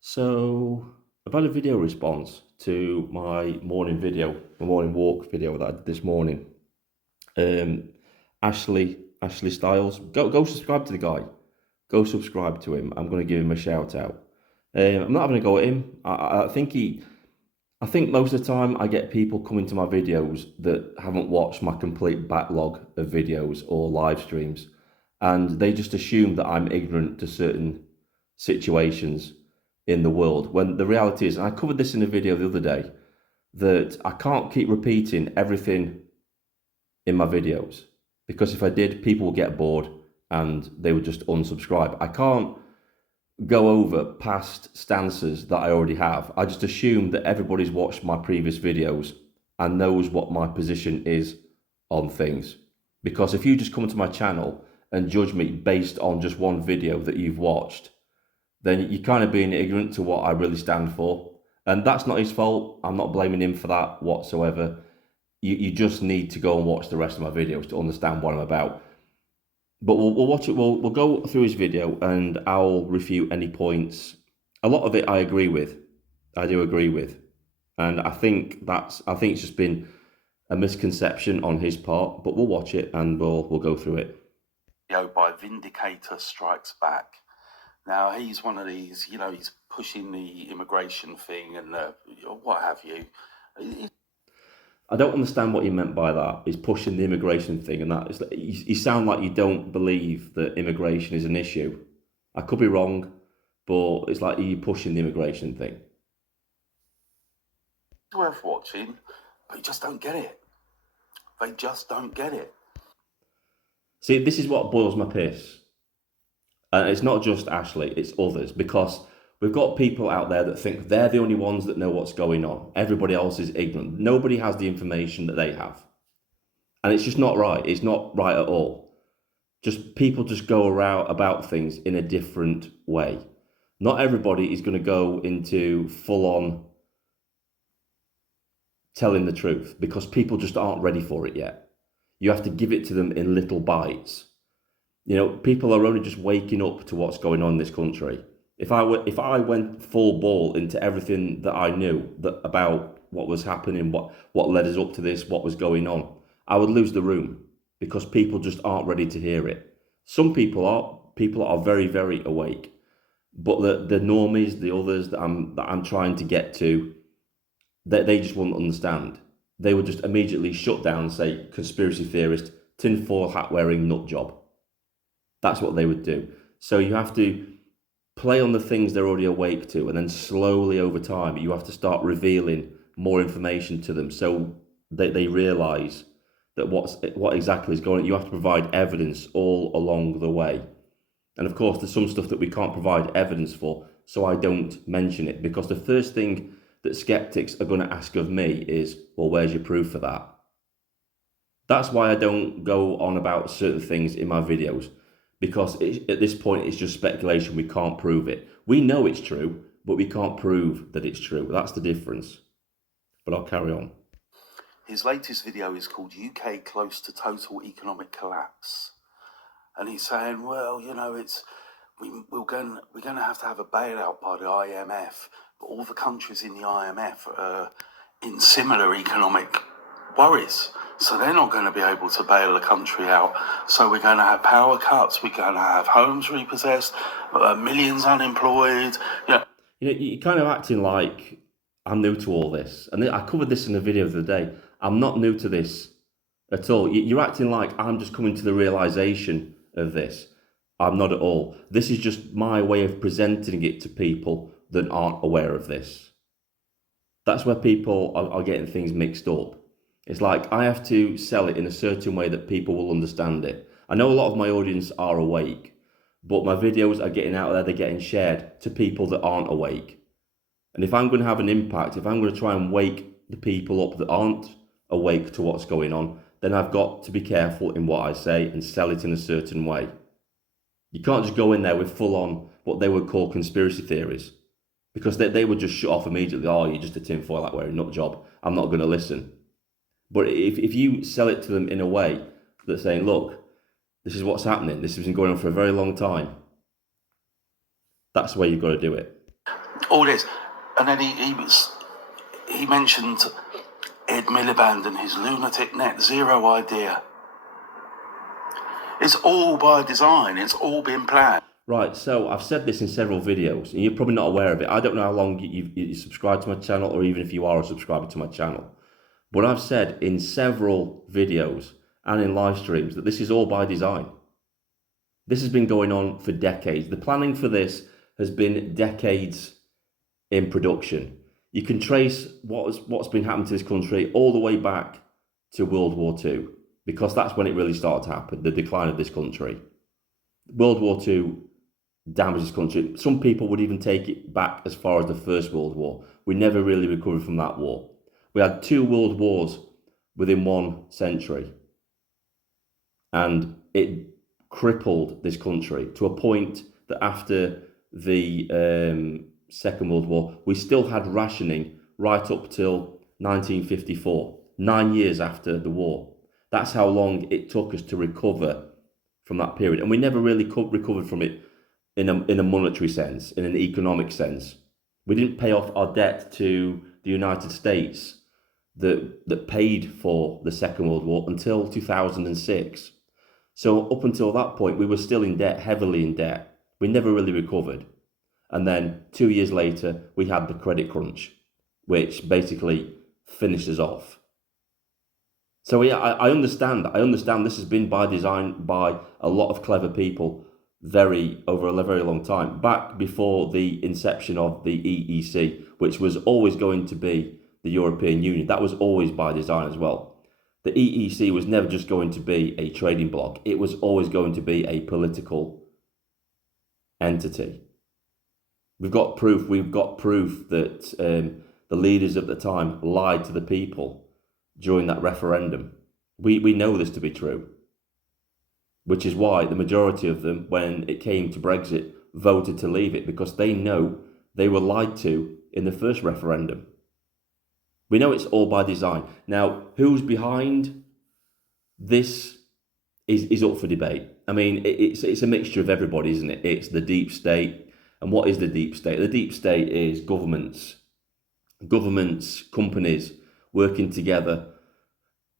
So I've had a video response to my morning video, my morning walk video that I did this morning. Um, Ashley Styles, go subscribe to the guy. Go subscribe to him. I'm going to give him a shout out. I'm not having a go at him. I think most of the time I get people coming to my videos that haven't watched my complete backlog of videos or live streams, and they just assume that I'm ignorant to certain situations in the world. When the reality is, and I covered this in a video the other day, that I can't keep repeating everything in my videos because if I did, people would get bored and they would just unsubscribe. I can't go over past stances that I already have. I just assume that everybody's watched my previous videos and knows what my position is on things. Because if you just come to my channel and judge me based on just one video that you've watched, then you're kind of being ignorant to what I really stand for. And that's not his fault. I'm not blaming him for that whatsoever. You just need to go and watch the rest of my videos to understand what I'm about. But we'll watch it. We'll go through his video and I'll refute any points. A lot of it I agree with. I do agree with, and I think it's just been a misconception on his part. But we'll watch it and we'll go through it. By Vindicator Strikes Back. Now he's one of these, he's pushing the immigration thing and what have you. I don't understand what you meant by that. He's pushing the immigration thing, and that is. You sound like you don't believe that immigration is an issue. I could be wrong, but it's like you're pushing the immigration thing. It's worth watching, but you just don't get it. They just don't get it. See, this is what boils my piss. And it's not just Ashley, it's others, because we've got people out there that think they're the only ones that know what's going on. Everybody else is ignorant. Nobody has the information that they have. And it's just not right. It's not right at all. People just go around about things in a different way. Not everybody is going to go into full on telling the truth because people just aren't ready for it yet. You have to give it to them in little bites. People are only just waking up to what's going on in this country. If I went full ball into everything that I knew about what was happening, what led us up to this, what was going on, I would lose the room because people just aren't ready to hear it. Some people are. People are very, very awake, but the normies, the others that I'm trying to get to, they just wouldn't understand. They would just immediately shut down and say conspiracy theorist, tinfoil hat wearing nut job. That's what they would do. So you have to play on the things they're already awake to, and then slowly over time, you have to start revealing more information to them so they realise that what exactly is going on. You have to provide evidence all along the way. And of course, there's some stuff that we can't provide evidence for, so I don't mention it, because the first thing that skeptics are going to ask of me is, well, where's your proof for that? That's why I don't go on about certain things in my videos, because at this point it's just speculation. We can't prove it. We know it's true, but we can't prove that it's true. That's the difference. But I'll carry on. His latest video is called UK Close to Total Economic Collapse. And he's saying, well, we're going to have a bailout by the IMF, but all the countries in the IMF are in similar economic worries. So they're not going to be able to bail the country out. So we're going to have power cuts, we're going to have homes repossessed, millions unemployed. You're kind of acting like I'm new to all this. And I covered this in a video the other day. I'm not new to this at all. You're acting like I'm just coming to the realization of this. I'm not at all. This is just my way of presenting it to people that aren't aware of this. That's where people are getting things mixed up. It's like I have to sell it in a certain way that people will understand it. I know a lot of my audience are awake, but my videos are getting out there, they're getting shared to people that aren't awake. And if I'm going to have an impact, if I'm going to try and wake the people up that aren't awake to what's going on, then I've got to be careful in what I say and sell it in a certain way. You can't just go in there with full on what they would call conspiracy theories, because they would just shut off immediately. Oh, you're just a tinfoil hat wearing nut job. I'm not going to listen. But if you sell it to them in a way that's saying, look, this is what's happening, this has been going on for a very long time, that's the way you've got to do it. all this. And then he mentioned Ed Miliband and his lunatic net zero idea. It's all by design. It's all been planned. Right, so I've said this in several videos, and you're probably not aware of it. I don't know how long you subscribe to my channel, or even if you are a subscriber to my channel. But I've said in several videos and in live streams that this is all by design. This has been going on for decades. The planning for this has been decades in production. You can trace what's been happening to this country all the way back to World War II, because that's when it really started to happen, the decline of this country. World War II damaged this country. Some people would even take it back as far as the First World War. We never really recovered from that war. We had 2 world wars within 1 century, and it crippled this country to a point that after the Second World War, we still had rationing right up till 1954, 9 years after the war. That's how long it took us to recover from that period, and we never really recovered from it in a monetary sense, in an economic sense. We didn't pay off our debt to the United States that paid for the Second World War until 2006. So up until that point, we were still in debt, heavily in debt. We never really recovered. And then 2 years later, we had the credit crunch, which basically finishes off. So yeah, I understand. I understand this has been by design by a lot of clever people over a very long time, back before the inception of the EEC, which was always going to be the European Union. That was always by design as well. The EEC was never just going to be a trading bloc. It was always going to be a political entity. We've got proof that the leaders at the time lied to the people during that referendum. We know this to be true, which is why the majority of them, when it came to Brexit, voted to leave it, because they know they were lied to in the first referendum. We know it's all by design. Now, who's behind this is up for debate. I mean, it's a mixture of everybody, isn't it? It's the deep state. And what is the deep state? The deep state is governments, companies working together,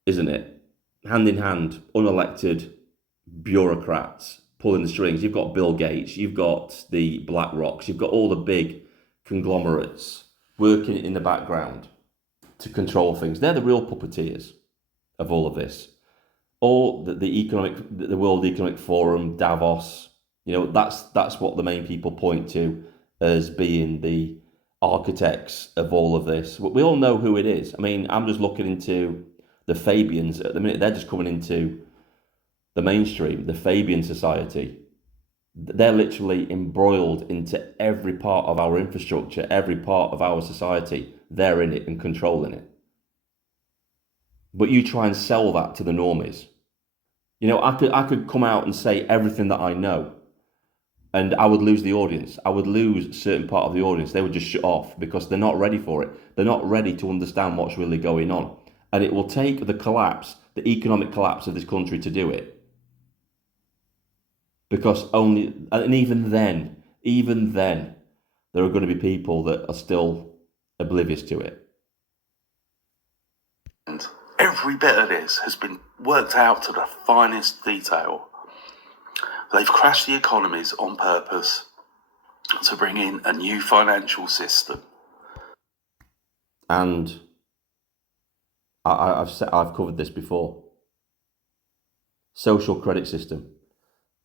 isn't it? Hand in hand, unelected bureaucrats pulling the strings. You've got Bill Gates, you've got the Black Rocks, you've got all the big conglomerates working in the background to control things. They're the real puppeteers of all of this. Or the World Economic Forum, Davos, that's what the main people point to as being the architects of all of this. We all know who it is. I mean, I'm just looking into the Fabians at the minute. They're just coming into the mainstream, the Fabian Society. They're literally embroiled into every part of our infrastructure, every part of our society. They're in it and controlling it. But you try and sell that to the normies. I could come out and say everything that I know, and I would lose the audience. I would lose a certain part of the audience. They would just shut off because they're not ready for it. They're not ready to understand what's really going on. And it will take the economic collapse of this country to do it. Because even then, there are going to be people that are still oblivious to it. And every bit of this has been worked out to the finest detail. They've crashed the economies on purpose to bring in a new financial system. And I've covered this before. Social credit system.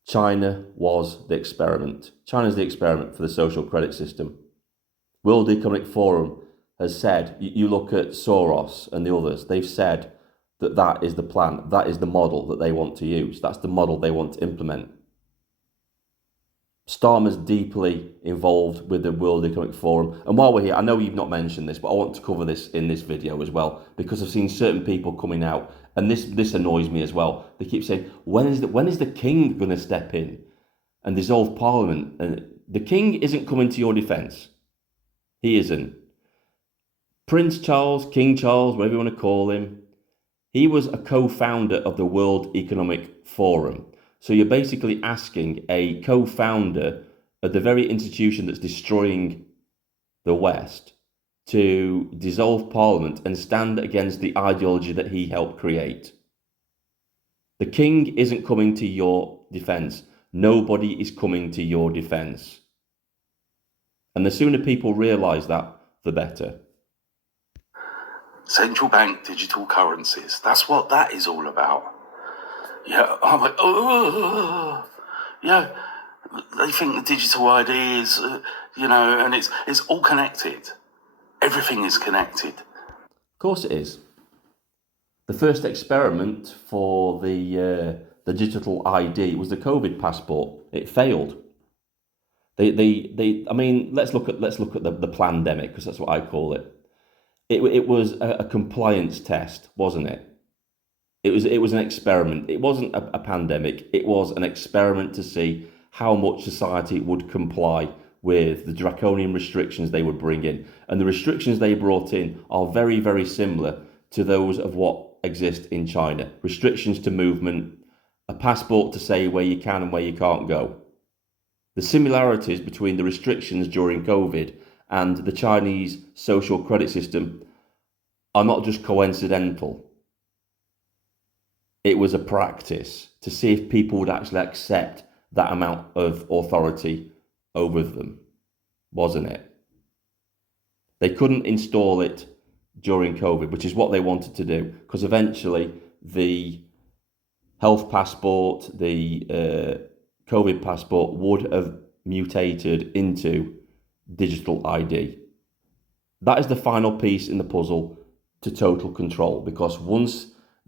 China was the experiment. China's the experiment for the social credit system. World Economic Forum has said, you look at Soros and the others, they've said that is the plan, that is the model that they want to use, that's the model they want to implement. Starmer's deeply involved with the World Economic Forum. And while we're here, I know you've not mentioned this, but I want to cover this in this video as well, because I've seen certain people coming out, and this annoys me as well. They keep saying, when is the king going to step in and dissolve Parliament? And the king isn't coming to your defence. He isn't. Prince Charles, King Charles, whatever you want to call him, he was a co-founder of the World Economic Forum. So you're basically asking a co-founder of the very institution that's destroying the West to dissolve Parliament and stand against the ideology that he helped create. The king isn't coming to your defence. Nobody is coming to your defence. And the sooner people realise that, the better. Central bank digital currencies. That's what that is all about. Yeah, I'm like, oh, yeah. They think the digital ID is, and it's all connected. Everything is connected. Of course it is. The first experiment for the digital ID was the COVID passport. It failed. I mean, let's look at the pandemic, because that's what I call it. It was a compliance test, wasn't it? It was an experiment. It wasn't a pandemic. It was an experiment to see how much society would comply with the draconian restrictions they would bring in. And the restrictions they brought in are very, very similar to those of what exist in China. Restrictions to movement, a passport to say where you can and where you can't go. The similarities between the restrictions during COVID and the Chinese social credit system are not just coincidental. It was a practice to see if people would actually accept that amount of authority over them, wasn't it? They couldn't install it during COVID, which is what they wanted to do, because eventually the health passport, the COVID passport would have mutated into digital ID. That is the final piece in the puzzle to total control, because once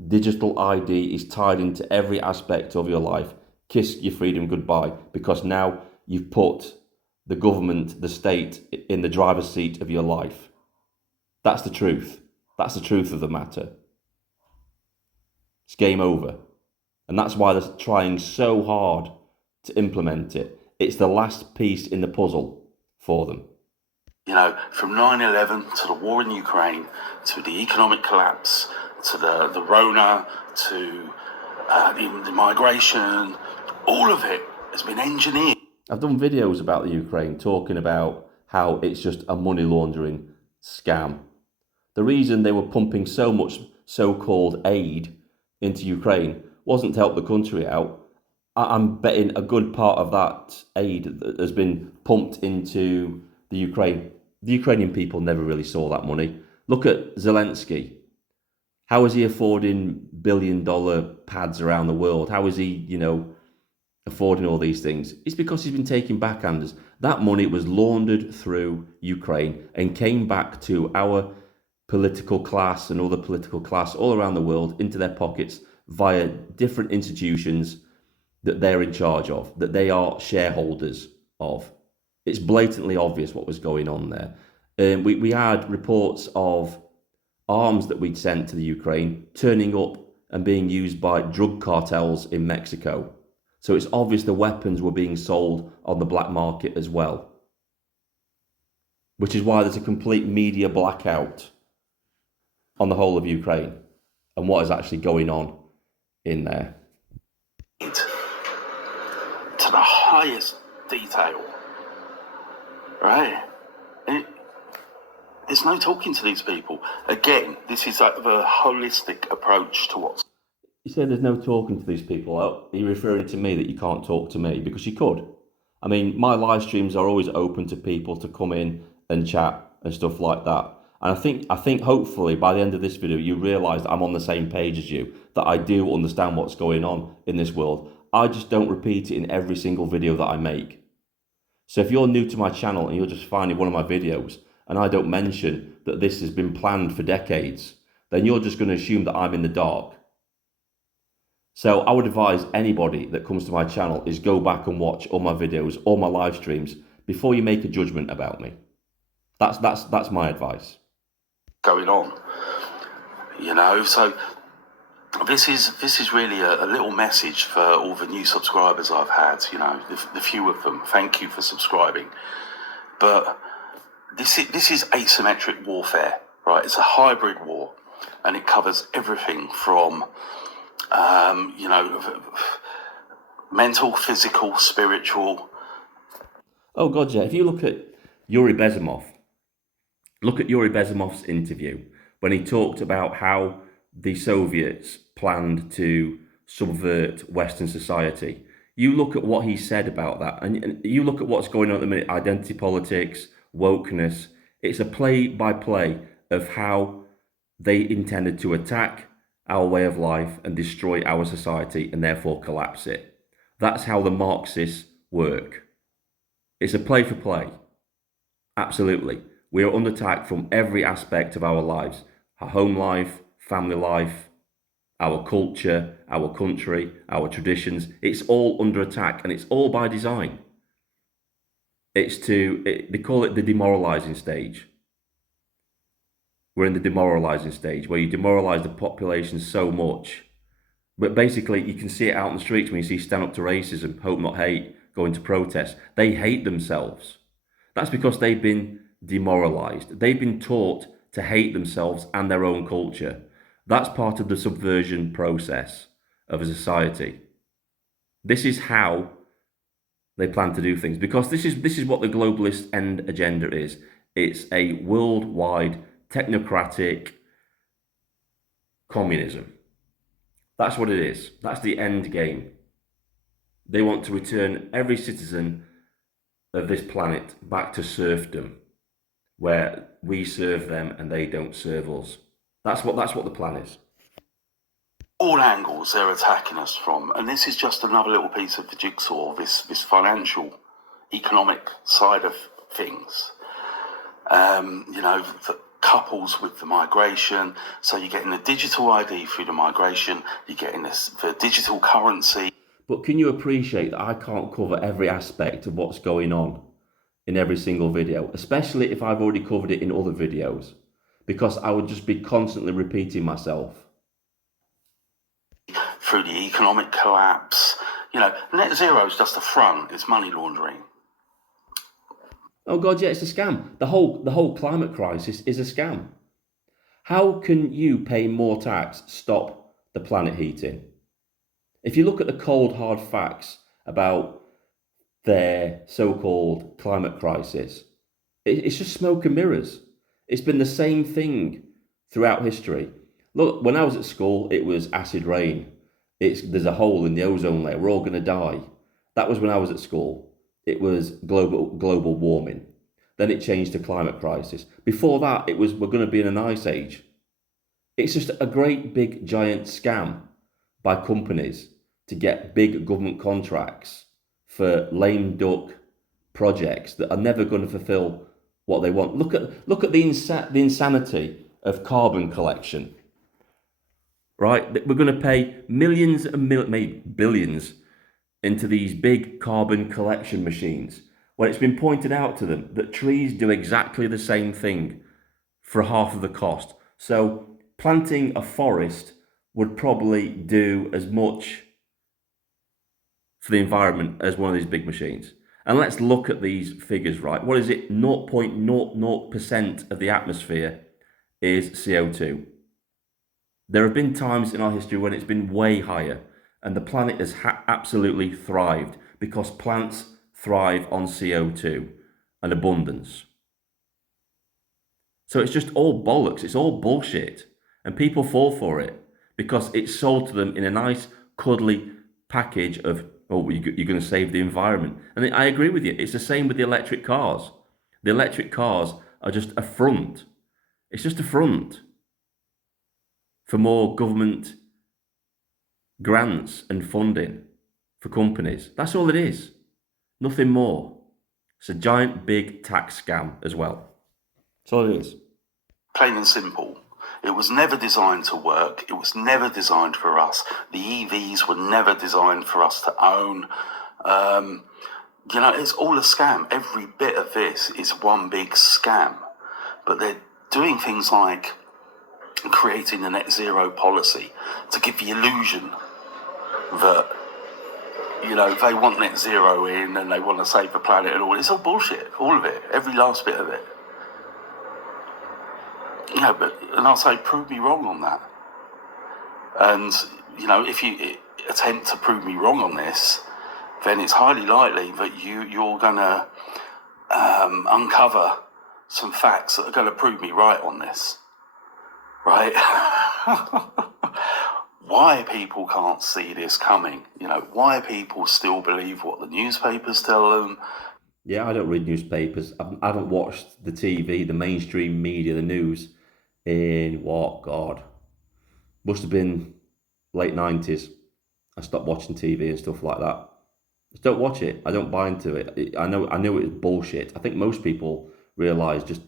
digital ID is tied into every aspect of your life, kiss your freedom goodbye, because now you've put the government, the state, in the driver's seat of your life. That's the truth. That's the truth of the matter. It's game over. And that's why they're trying so hard to implement it. It's the last piece in the puzzle for them. From 9/11 to the war in Ukraine, to the economic collapse, to the Rona, to the migration, all of it has been engineered. I've done videos about the Ukraine talking about how it's just a money laundering scam. The reason they were pumping so much so-called aid into Ukraine wasn't to help the country out. I'm betting a good part of that aid that has been pumped into the Ukraine. The Ukrainian people never really saw that money. Look at Zelensky. How is he affording billion-dollar pads around the world? How is he, affording all these things? It's because he's been taking backhanders. That money was laundered through Ukraine and came back to our political class and other political class all around the world into their pockets via different institutions that they're in charge of, that they are shareholders of. It's blatantly obvious what was going on there. We had reports of arms that we'd sent to the Ukraine turning up and being used by drug cartels in Mexico. So it's obvious the weapons were being sold on the black market as well. Which is why there's a complete media blackout on the whole of Ukraine and what is actually going on in there. To the highest detail, right? There's no talking to these people. Again, this is like the holistic approach to what's... You say there's no talking to these people. Are you referring to me that you can't talk to me? Because you could. I mean, my live streams are always open to people to come in and chat and stuff like that. And I think hopefully by the end of this video, you realise that I'm on the same page as you, that I do understand what's going on in this world. I just don't repeat it in every single video that I make. So if you're new to my channel and you're just finding one of my videos and I don't mention that this has been planned for decades, then you're just going to assume that I'm in the dark. So I would advise anybody that comes to my channel is go back and watch all my videos, all my live streams, before you make a judgment about me. That's my advice. Going on, so this is really a little message for all the new subscribers I've had, the few of them. Thank you for subscribing. But this is asymmetric warfare, right? It's a hybrid war, and it covers everything from mental, physical, spiritual. Oh God, yeah. If you look at Yuri Bezimov, Look at Yuri Bezimov's interview when he talked about how the Soviets planned to subvert Western society. You look at what he said about that, and you look at what's going on at the minute, identity politics, wokeness. It's a play-by-play of how they intended to attack our way of life and destroy our society and therefore collapse it. That's how the Marxists work. It's a play for play. Absolutely. We are under attack from every aspect of our lives, our home life, family life, our culture, our country, our traditions. It's all under attack, and it's all by design. They call it the demoralizing stage. We're in the demoralizing stage where you demoralize the population so much. But basically, you can see it out in the streets when you see Stand Up to Racism, Hope Not Hate, going to protest. They hate themselves. That's because they've been demoralized. They've been taught to hate themselves and their own culture. That's part of the subversion process of a society. This is how they plan to do things, because this is what the globalist end agenda is. It's a worldwide technocratic communism. That's what it is. That's the end game. They want to return every citizen of this planet back to serfdom, where we serve them and they don't serve us. That's what the plan is. All angles they're attacking us from, and this is just another little piece of the jigsaw, this financial, economic side of things. The couples with the migration, so you're getting the digital ID through the migration, you're getting the digital currency. But can you appreciate that I can't cover every aspect of what's going on in every single video, especially if I've already covered it in other videos, because I would just be constantly repeating myself. Through the economic collapse, net zero is just a front, it's money laundering. Oh God, yeah, it's a scam. The whole climate crisis is a scam. How can you pay more tax stop the planet heating? If you look at the cold hard facts about their so-called climate crisis, it's just smoke and mirrors. It's been the same thing throughout history. Look, when I was at school, it was acid rain. There's a hole in the ozone layer. We're all going to die. That was when I was at school. It was global warming. Then it changed to climate crisis. Before that, it was we're going to be in an ice age. It's just a great big giant scam by companies to get big government contracts for lame duck projects that are never going to fulfill what they want. Look at the insanity of carbon collection. Right? We're going to pay millions and maybe billions into these big carbon collection machines when it's been pointed out to them that trees do exactly the same thing for half of the cost. So planting a forest would probably do as much for the environment as one of these big machines. And let's look at these figures, right? What is it? 0.00% of the atmosphere is CO2. There have been times in our history when it's been way higher, and the planet has absolutely thrived because plants thrive on CO2 and abundance. So it's just all bollocks, it's all bullshit, and people fall for it because it's sold to them in a nice, cuddly package of, oh, you're going to save the environment. And I agree with you, it's the same with the electric cars. The electric cars are just a front. It's just a front for more government grants and funding for companies. That's all it is. Nothing more. It's a giant big tax scam as well. That's all it is. Plain and simple. It was never designed to work. It was never designed for us. The EVs were never designed for us to own. It's all a scam. Every bit of this is one big scam. But they're doing things like creating a net zero policy to give the illusion that, they want net zero in and they want to save the planet and all. It's all bullshit, all of it, every last bit of it. And I'll say, prove me wrong on that. And, if you attempt to prove me wrong on this, then it's highly likely that you're going to uncover some facts that are going to prove me right on this, right? Why people can't see this coming, why people still believe what the newspapers tell them. Yeah, I don't read newspapers. I haven't watched the TV, the mainstream media, the news in what, God, must have been late 90s. I stopped watching TV and stuff like that. Just don't watch it. I don't buy into it. I know it's bullshit. I think most people realise just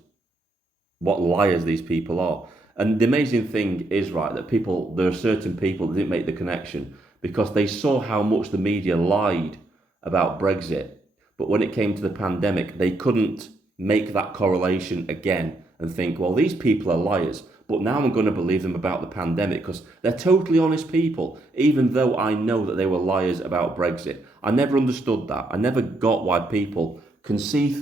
what liars these people are. And the amazing thing is, right, that there are certain people that didn't make the connection because they saw how much the media lied about Brexit. But when it came to the pandemic, they couldn't make that correlation again and think, well, these people are liars, but now I'm going to believe them about the pandemic because they're totally honest people, even though I know that they were liars about Brexit. I never understood that. I never got why people can see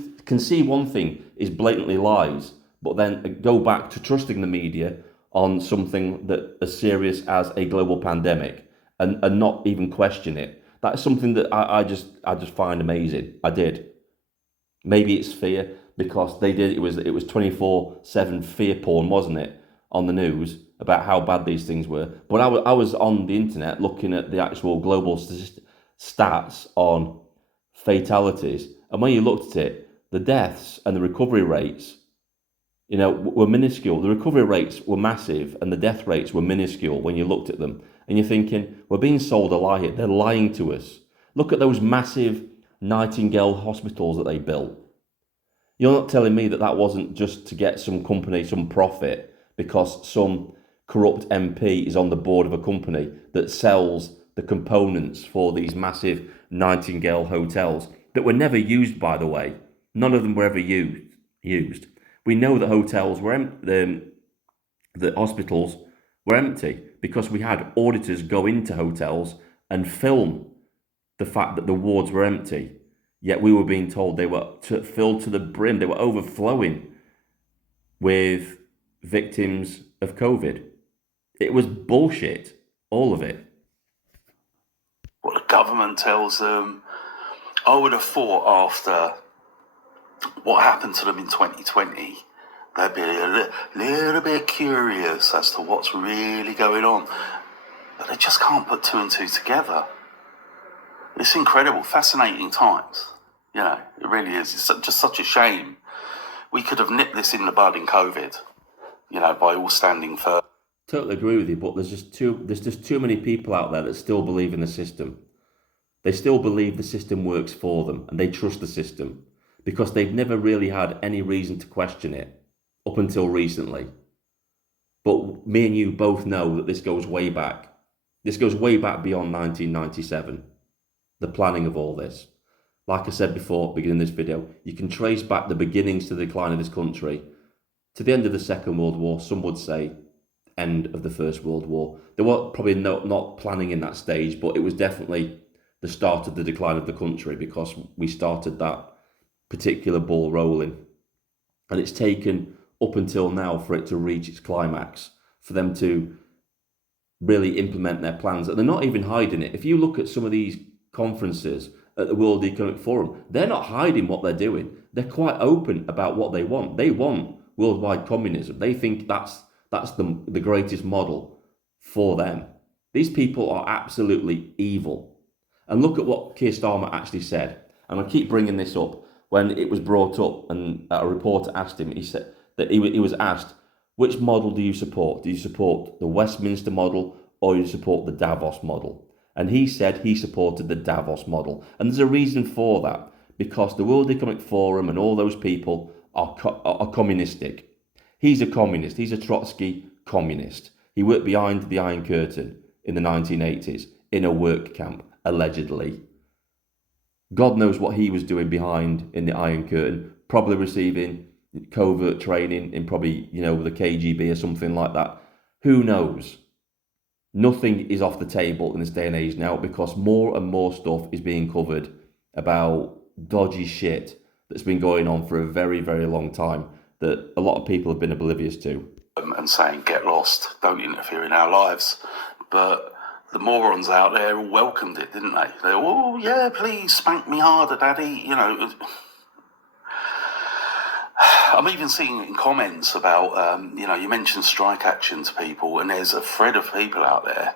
one thing is blatantly lies, but then go back to trusting the media on something that as serious as a global pandemic and not even question it. That's something that I just find amazing. I did. Maybe it's fear because it was 24/7 fear porn, wasn't it, on the news about how bad these things were. But I was on the internet looking at the actual global stats on fatalities, and when you looked at it, the deaths and the recovery rates, were minuscule. The recovery rates were massive, and the death rates were minuscule when you looked at them. And you're thinking, we're being sold a lie here. They're lying to us. Look at those massive Nightingale hospitals that they built. You're not telling me that that wasn't just to get some company some profit because some corrupt MP is on the board of a company that sells the components for these massive Nightingale hotels that were never used, by the way. None of them were ever used. We know that hotels were the hospitals were empty because we had auditors go into hotels and film the fact that the wards were empty. Yet we were being told they were filled to the brim. They were overflowing with victims of COVID. It was bullshit, all of it. What the government tells them. I would have thought after what happened to them in 2020, they'd be a little bit curious as to what's really going on. But they just can't put two and two together. It's incredible, fascinating times. It really is. It's just such a shame. We could have nipped this in the bud in COVID, by all standing firm. Totally agree with you, but there's just too many people out there that still believe in the system. They still believe the system works for them, and they trust the system because they've never really had any reason to question it up until recently. But me and you both know that this goes way back. This goes way back beyond 1997, the planning of all this. Like I said before, beginning this video, you can trace back the beginnings to the decline of this country to the end of the Second World War. Some would say end of the First World War. There were probably not planning in that stage, but it was definitely the start of the decline of the country because we started that particular ball rolling. And it's taken up until now for it to reach its climax, for them to really implement their plans. And they're not even hiding it. If you look at some of these conferences at the World Economic Forum, they're not hiding what they're doing. They're quite open about what they want. They want worldwide communism. They think that's the greatest model for them. These people are absolutely evil. And look at what Keir Starmer actually said. And I keep bringing this up. When it was brought up and a reporter asked him, he said that he was asked, which model do you support? Do you support the Westminster model or do you support the Davos model? And he said he supported the Davos model. And there's a reason for that, because the World Economic Forum and all those people are communistic. He's a communist. He's a Trotsky communist. He worked behind the Iron Curtain in the 1980s in a work camp, allegedly. God knows what he was doing behind in the Iron Curtain, probably receiving covert training in probably, the KGB or something like that. Who knows? Nothing is off the table in this day and age now because more and more stuff is being covered about dodgy shit that's been going on for a very, very long time that a lot of people have been oblivious to. And saying, get lost, don't interfere in our lives. But the morons out there all welcomed it, didn't they? They were, oh, yeah, please spank me harder, Daddy. I'm even seeing in comments about, you mentioned strike action to people, and there's a thread of people out there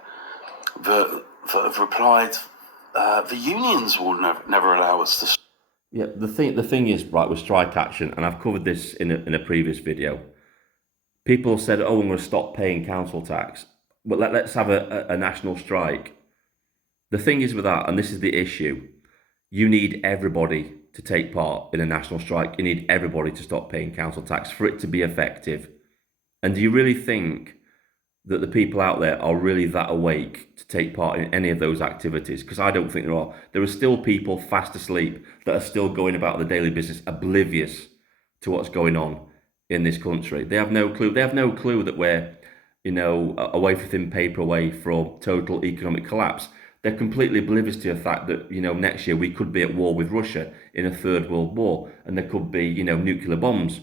that have replied, the unions will never allow us to. Yeah, the thing is, right, with strike action, and I've covered this in a previous video. People said, "Oh, I'm going to stop paying council tax, but let's have a national strike." The thing is with that, and this is the issue, you need everybody to take part in a national strike. You need everybody to stop paying council tax for it to be effective. And do you really think that the people out there are really that awake to take part in any of those activities? Because I don't think there are. There are still people fast asleep that are still going about the daily business, oblivious to what's going on in this country. They have no clue. They have no clue that we're, away from thin paper, away from total economic collapse. They're completely oblivious to the fact that, next year we could be at war with Russia in a third world war, and there could be, nuclear bombs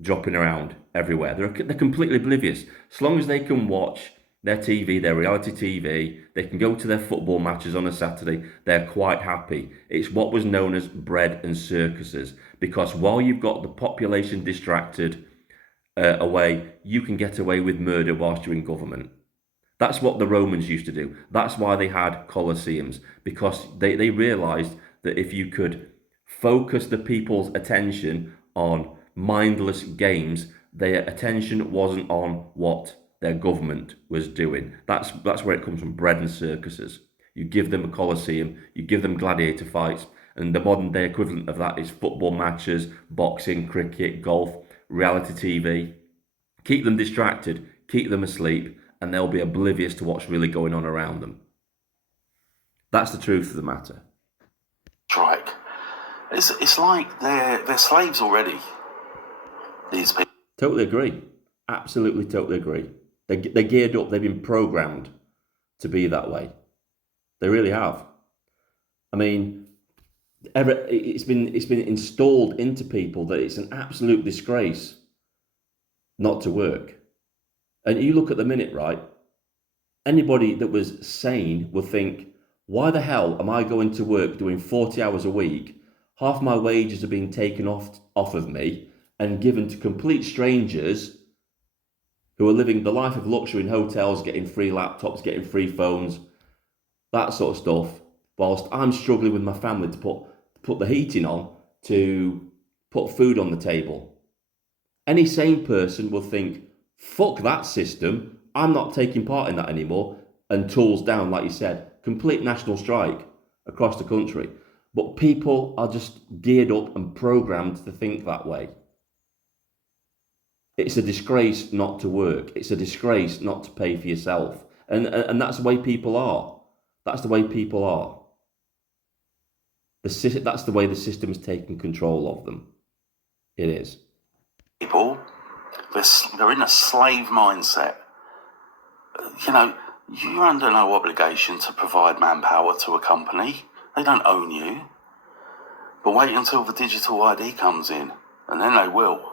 dropping around everywhere. They're completely oblivious. As long as they can watch their TV, their reality TV, they can go to their football matches on a Saturday, they're quite happy. It's what was known as bread and circuses, because while you've got the population distracted away, you can get away with murder whilst you're in government. That's what the Romans used to do. That's why they had colosseums, because they realized that if you could focus the people's attention on mindless games, their attention wasn't on what their government was doing. That's where it comes from, bread and circuses. You give them a colosseum, you give them gladiator fights, and the modern day equivalent of that is football matches, boxing, cricket, golf, reality TV. Keep them distracted, keep them asleep, and they'll be oblivious to what's really going on around them. That's the truth of the matter. Strike. It's like they're slaves already. These people. Totally agree. Absolutely, totally agree. They're geared up. They've been programmed to be that way. They really have. I mean, it's been installed into people that it's an absolute disgrace not to work. And you look at the minute, right? Anybody that was sane would think, why the hell am I going to work doing 40 hours a week? Half my wages are being taken off of me and given to complete strangers who are living the life of luxury in hotels, getting free laptops, getting free phones, that sort of stuff, whilst I'm struggling with my family to put the heating on, to put food on the table. Any sane person will think, fuck that system, I'm not taking part in that anymore, and tools down, like you said, complete national strike across the country. But people are just geared up and programmed to think that way. It's a disgrace not to work. It's a disgrace not to pay for yourself. And that's the way people are. That's the way people are. That's the way the system is taking control of them. It is. People, they're in a slave mindset. You're under no obligation to provide manpower to a company. They don't own you. But wait until the digital ID comes in, and then they will.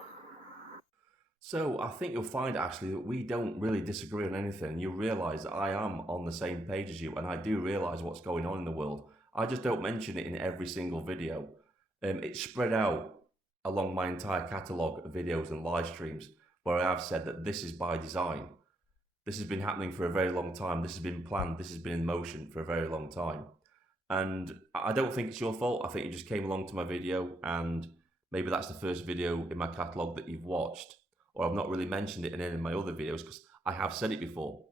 So I think you'll find, Ashley, that we don't really disagree on anything. You realise that I am on the same page as you, and I do realise what's going on in the world. I just don't mention it in every single video. It's spread out along my entire catalogue of videos and live streams where I have said that this is by design. This has been happening for a very long time. This has been planned. This has been in motion for a very long time. And I don't think it's your fault. I think you just came along to my video and maybe that's the first video in my catalogue that you've watched, or I've not really mentioned it in any of my other videos because I have said it before.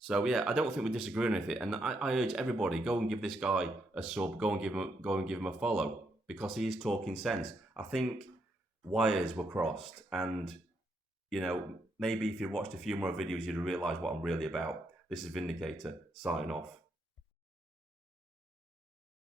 So yeah, I don't think we disagree on anything. And I urge everybody, go and give this guy a sub, go and give him a follow, because he is talking sense. I think wires were crossed, and maybe if you watched a few more videos, you'd realise what I'm really about. This is Vindicator, signing off.